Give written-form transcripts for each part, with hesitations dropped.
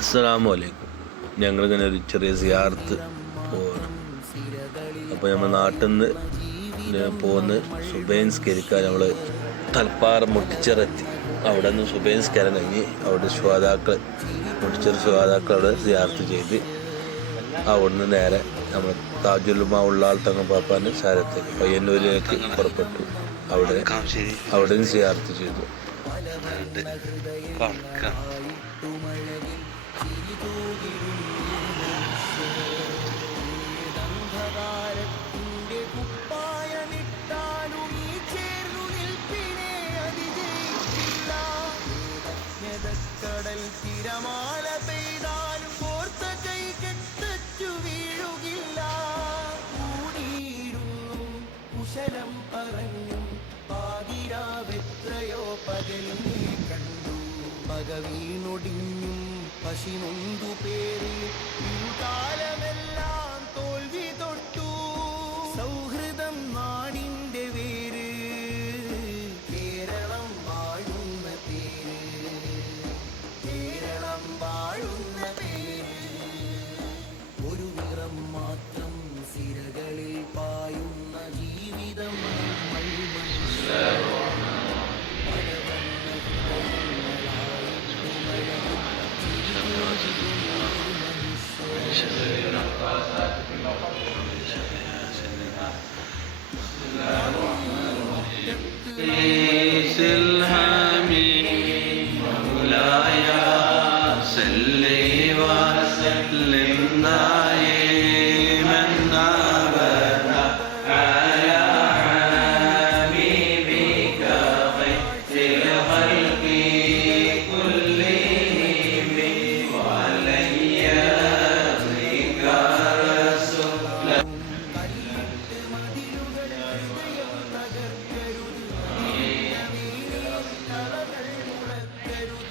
അസ്സലാമലൈക്കും. ഞങ്ങളിങ്ങനെ ഒരു ചെറിയ സിയാറത്ത് പോകണം. അപ്പോൾ നമ്മൾ നാട്ടിൽ നിന്ന് പോന്ന് സുബൈൻസ്കരിക്കാൻ നമ്മൾ തലപ്പാറ മുട്ടിച്ചിറെത്തി. അവിടെ നിന്ന് സുബൈൻസ്കരം കഴിഞ്ഞ് അവിടെ ശ്രോതാക്കൾ മുട്ടിച്ചിറ ശ്രോതാക്കൾ അവിടെ സിയാറത്ത് ചെയ്ത് അവിടുന്ന് നേരെ നമ്മൾ താജുലുമ ഉള്ളാൾ തങ്ങൾ പാപ്പാൻ്റെ ശാരത്തേക്ക് പയ്യന്നൂരിലേക്ക് പുറപ്പെട്ടു. അവിടെ നിന്ന് സിയാറത്ത് ചെയ്തു. കടൽ തിരമാല പെയ്താലും ഓർത്ത കൈ കെട്ടു വീഴുകില്ല. കൂടിയിരുന്നു കുശലം പറഞ്ഞും പാതിരാവെത്രയോ പകലിനെ കണ്ടു. പക വീണൊടിഞ്ഞും പശിനൊന്തു പേര് കാലമെല്ലാം തോൽവി തൊട്ടു. സൗഹൃദം നാടിന്റെ വേര്, കേരളം വാഴുന്ന പേര്, കേരളം വാഴുന്ന പേര്. ഒരു നിറം മാത്രം സിരകളിൽ പായുന്ന ജീവിതം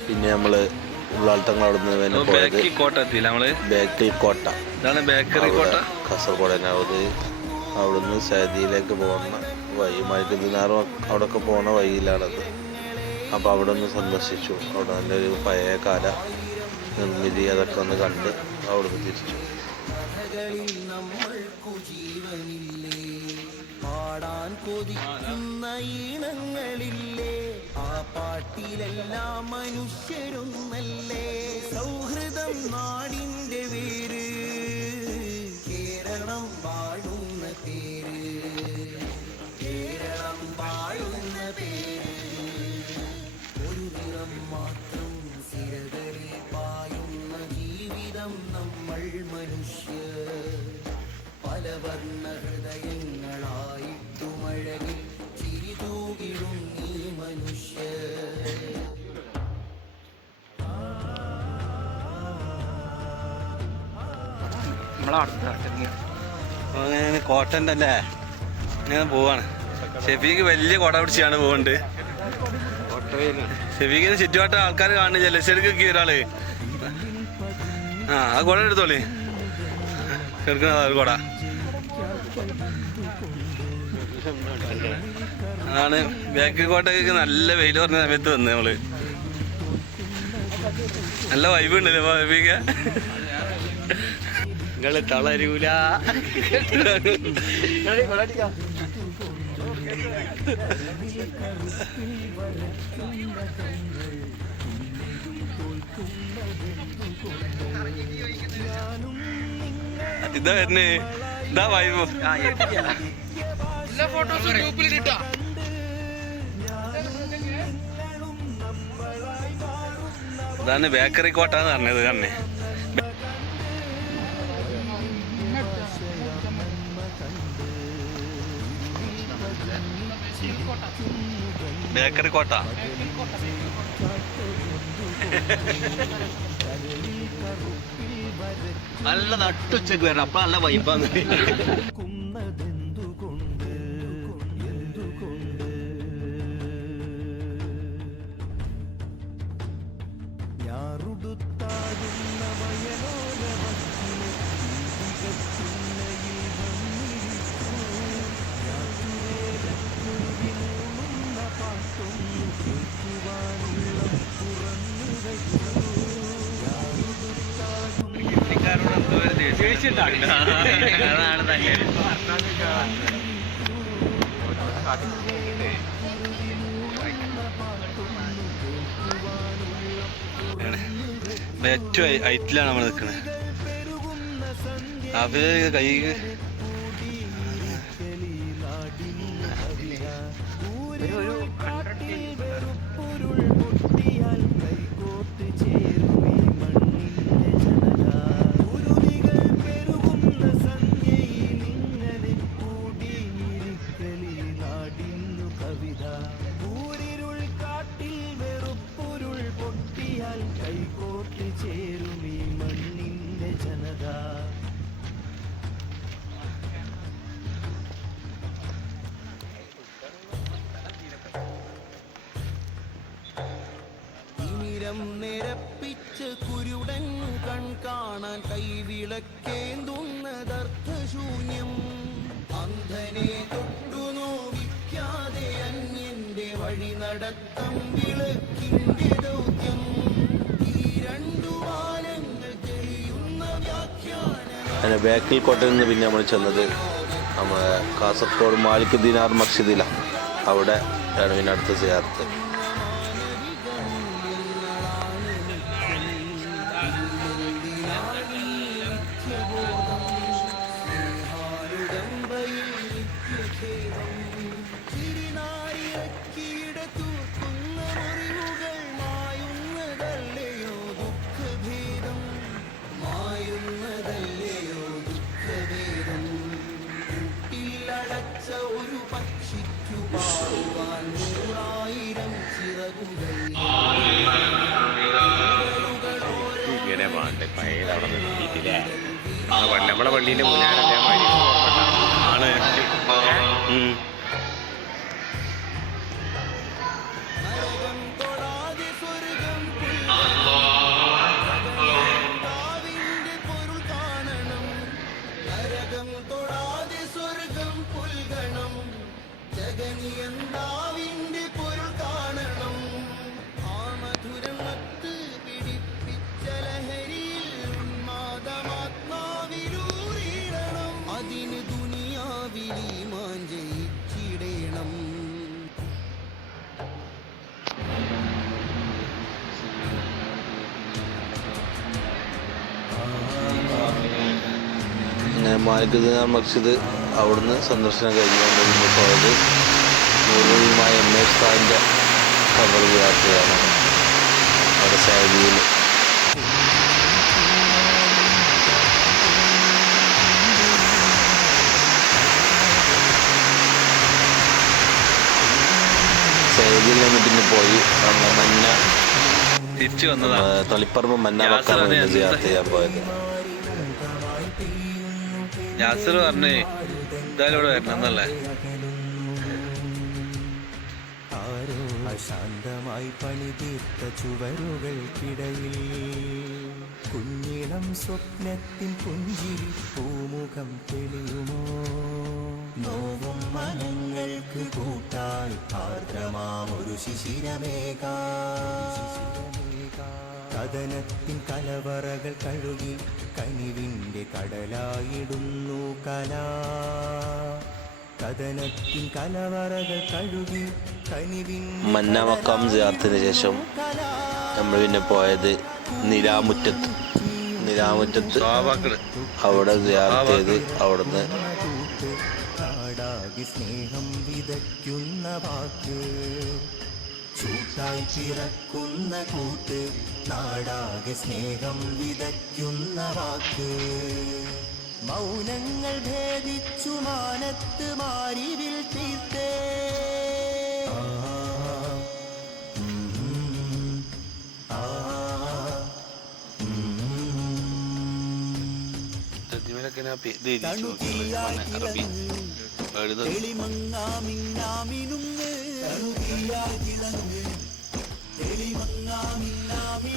പിന്നെ നമ്മൾ ഉള്ളാൾത്തങ്ങൾ അവിടെ നിന്ന് ബേക്കൽ കോട്ട, ഇതാണ് ബേക്കറി കോട്ട. കാസർഗോഡ് തന്നെ. അവിടുന്ന് സൗദിയിലേക്ക് പോകുന്ന വഴി മൈക്കുദിനാറും അവിടെയൊക്കെ പോകുന്ന വഴിയിലാണത്. അപ്പോൾ അവിടെ ഒന്ന് സന്ദർശിച്ചു. അവിടെ നല്ലൊരു പഴയ കാല നിർമ്മിതി അതൊക്കെ ഒന്ന് കണ്ട് അവിടുന്ന് തിരിച്ചു. പാടാൻ കൊതിക്കുന്ന ഈണങ്ങളില്ലേ, ആ പാട്ടിലെല്ലാം മനുഷ്യരൊന്നല്ലേ. സൗഹൃദം നാടിന്റെ വേര്, കേരളം വാഴുന്ന പേര്, കേരളം വാഴുന്ന പേര്. ഒരു നിറം മാത്രം സിരകളിൽ പായുന്ന ജീവിതം നമ്മൾ മനുഷ്യർ. പല വർണ്ണ ഹൃദയങ്ങളായിട്ടുമഴകിൽ ചിരി തൂകിടും ഈ മനുഷ്യർ. കോട്ടൻ്റെ അല്ലേ ഇങ്ങനെ പോവാണ്. ഷെഫീക്ക് വലിയ കുട പിടിച്ചാണ് പോകുന്നുണ്ട്. ഷെഫീക്കിന് ചുറ്റുപാട്ട് ആൾക്കാർ കാണില്ലല്ലേ, ശരിക്കും ഒരാള് ആ കുട എടുത്തോളി കേൾക്കുന്ന കുട. അതാണ് ബേക്കൽ കോട്ടയ്ക്ക് നല്ല വെയിൽ പറഞ്ഞ സമയത്ത് വന്നത് നമ്മള്. നല്ല വൈബ് ഉണ്ടല്ലേ വൈബിക്ക, നിങ്ങള് തളരൂല. ഇതാ വരുന്നേ, ഇതാ വൈബ്. ഇതാണ് ബേക്കറി കോട്ട എന്ന് പറഞ്ഞത്. തന്നെ ബേക്കറി കോട്ട. നല്ല നട്ടുച്ചക്ക് വരണം, അപ്പൊ നല്ല വൈബാന്ന്. അതാണ് തന്നെ ഏറ്റവും ഹൈറ്റിലാണ് നമ്മൾ നിൽക്കുന്നത്. അവര് കൈ നിരപ്പിച്ച് കുരുടൻ കൺ കാണാൻ കൈവിളക്കേന്തുന്നതർത്ഥശൂന്യം. അന്ധനെ തൊട്ടു നോവിക്കാതെ അന്യന്റെ വഴി നടത്തം വിളക്കിന്റെ ദൗത്യം. ഈ രണ്ടു വാനങ്ങൾ തെളിയുന്ന വ്യാഖ്യാനം. അങ്ങനെ ബേക്കൽ കോട്ടയിൽ നിന്ന് പിന്നെ നമ്മൾ ചെന്നത് നമ്മുടെ കാസർഗോഡ് മാലിക് ദിനാർ മസ്ജിദിലാണ്. അവിടെ ആണ് പിന്നെ അടുത്ത സിയാറത്ത്. ഒരു പക്ഷിക്കു പാടുവാൻ 100,000 ചിറകുകൾ. ഇങ്ങനെ വേണ്ട പയ്യത് അവിടെ നിർത്തിയിട്ടില്ലേ? നമ്മളെ പള്ളീൻ്റെ മുന്നാലത്തെ ആണ്. നരകം തൊടാതെ സ്വർഗം പുൽകാവിന്റെ പൊരുൾ കാണണം. നരകം തൊടാതെ സ്വർഗം പുൽകണം. ജഗനിയന്താവിന്റെ പൊരുൾ കാണണം. ആ മധുരം മത്ത് പിടിപ്പിച്ച ലഹരിയിൽ ഉന്മാദമാത്മാവിലൂറിയിടണം. അതിന് ദുനിയാവിലീമാൻ ജയിച്ചിടണം. അങ്ങനെ മാലിക് ദിനാർ മസ്ജിദ് അവിടുന്ന് സന്ദർശനം കഴിഞ്ഞുകൊണ്ട് പോയത് പൂർവ്വമായ MS ഖാൻ്റെ ഖബർ യാത്രയാണ്. അവിടെ സൗദിയിൽ നിന്ന് പിന്നെ പോയി മന്ന തിരിച്ചു വന്നതാണ്. തളിപ്പറമ്പ് മന്നാമക്കാണ് യാത്ര ചെയ്യാൻ പോയത്. യാസർ പറഞ്ഞേ എന്തായാലും ഇവിടെ വരണം എന്നല്ലേ. അശാന്തമായി പണിതീർത്ത ചുവരുകൾക്കിടയിൽ കുഞ്ഞിളം സ്വപ്നത്തിൻ പുഞ്ചിരി പൂമുഖം തെളിയുമോ? നോവും മനങ്ങൾക്ക് കൂട്ടായി ആർദ്രമാമൊരു ശിശിരമേകാ. കഥനത്തിൻ കലവറകൾ കഴുകി കനിവിൻ്റെ കടലായിടുന്നു കലാ. കഥനത്തിൻ കലവറകൾ കഴുകി കനിവിൻ്റെ മന്നാമക്കാം സിയാറത്തിന് ശേഷം നമ്മൾ പിന്നെ പോയത് നിലാമുറ്റത്ത് അവിടെ സിയാറത്ത് ചെയ്ത് അവിടുന്ന് നാടാകി സ്നേഹം വിതയ്ക്കുന്ന വാക്ക് ചൂട്ടായി പിറക്കുന്ന കൂട്ട്. നാടാകെ സ്നേഹം വിതയ്ക്കുന്ന വാക്ക്. മൗനങ്ങൾ ഭേദിച്ചു മാനത്ത് മാരിവിൽ തീർത്തേ.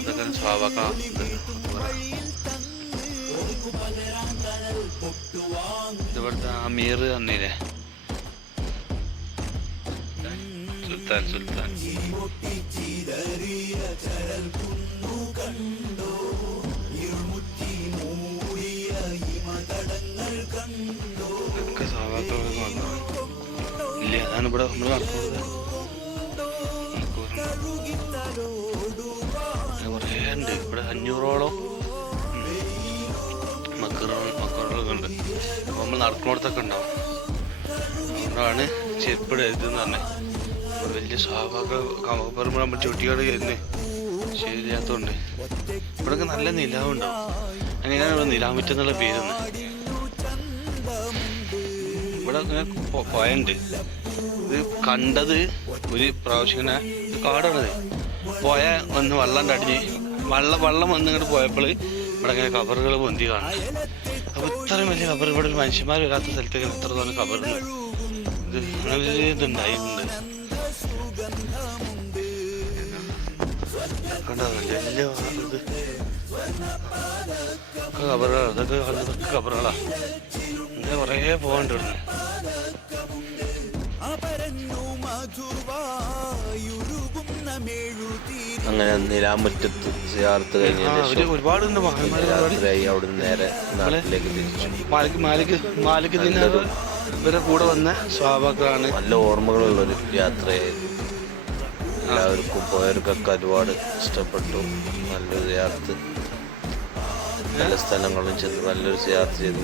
ഇതൊക്കെ സ്വാഭാവികം. ഇവിടുത്തെ അമീർ തന്നില്ലേ സുൽത്താൻ കണ്ടോ ഇരുമുറ്റി മൂടിയ ഞാനിവിടെ നമ്മൾ നടക്കുന്നത് കുറേ ഉണ്ട് ഇവിടെ 500ഓളം മക്കറുകളൊക്കെ ഉണ്ട്. അപ്പോൾ നമ്മൾ നടക്കുന്നിടത്തൊക്കെ ഉണ്ടാവും. അതുകൊണ്ടാണ് ചെരുപ്പിടെ ഇതെന്ന് പറഞ്ഞത്. വലിയ സ്വാഭാവിക പറയുമ്പോൾ നമ്മൾ ചുട്ടിയോട് കയറുന്നത് ശരിയാത്തതുകൊണ്ട് ഇവിടെയൊക്കെ നല്ല നിലാവുണ്ടാവും. അങ്ങനെയാണ് ഇവിടെ നിലാമുറ്റെന്നുള്ള പേരൊന്ന്. ഇവിടെ അങ്ങനെ പോയുണ്ട്. ഇത് കണ്ടത് ഒരു പ്രാവശ്യം ഇങ്ങനെ കാടാണത്. പോയ വന്ന് വെള്ളം അടിഞ്ഞ് വെള്ളം വന്നിങ്ങോട്ട് പോയപ്പോൾ ഇവിടെ ഇങ്ങനെ കബറുകൾ പൊന്തി കാണാം. അപ്പോൾ ഇത്രയും വലിയ കബർ ഇവിടെ മനുഷ്യന്മാർ വരാത്ത സ്ഥലത്തേക്ക് എത്ര തോന്നുന്ന കബറുണ്ട്. ഇത് അങ്ങനെ ഇതുണ്ടായിട്ടുണ്ട്. കണ്ടോ വലിയ ഇത് ഒക്കെ കബറുകളാണ്. ഇതൊക്കെ കണ്ടതൊക്കെ കബറുകളാണ്. ഇങ്ങനെ കുറേ പോകണ്ട ഇവിടുന്ന്. അങ്ങനെ നിലാമുറ്റത്ത് സിയാറത്ത് കഴിഞ്ഞ ഒരുപാടുണ്ട് രാത്രിയായി. അവിടുന്ന് നേരെ നാട്ടിലേക്ക് തിരിച്ചു. മാലിക് ഇവരെ കൂടെ വന്ന സ്വാഭാവികമാണ്. നല്ല ഓർമ്മകളുള്ളൊരു യാത്രയായിരുന്നു. എല്ലാവർക്കും പോയവർക്കൊക്കെ ഒരുപാട് ഇഷ്ടപ്പെട്ടു. നല്ലൊരു യാത്ര, നല്ല സ്ഥലങ്ങളും ചെന്ന് നല്ലൊരു യാത്ര ചെയ്തു.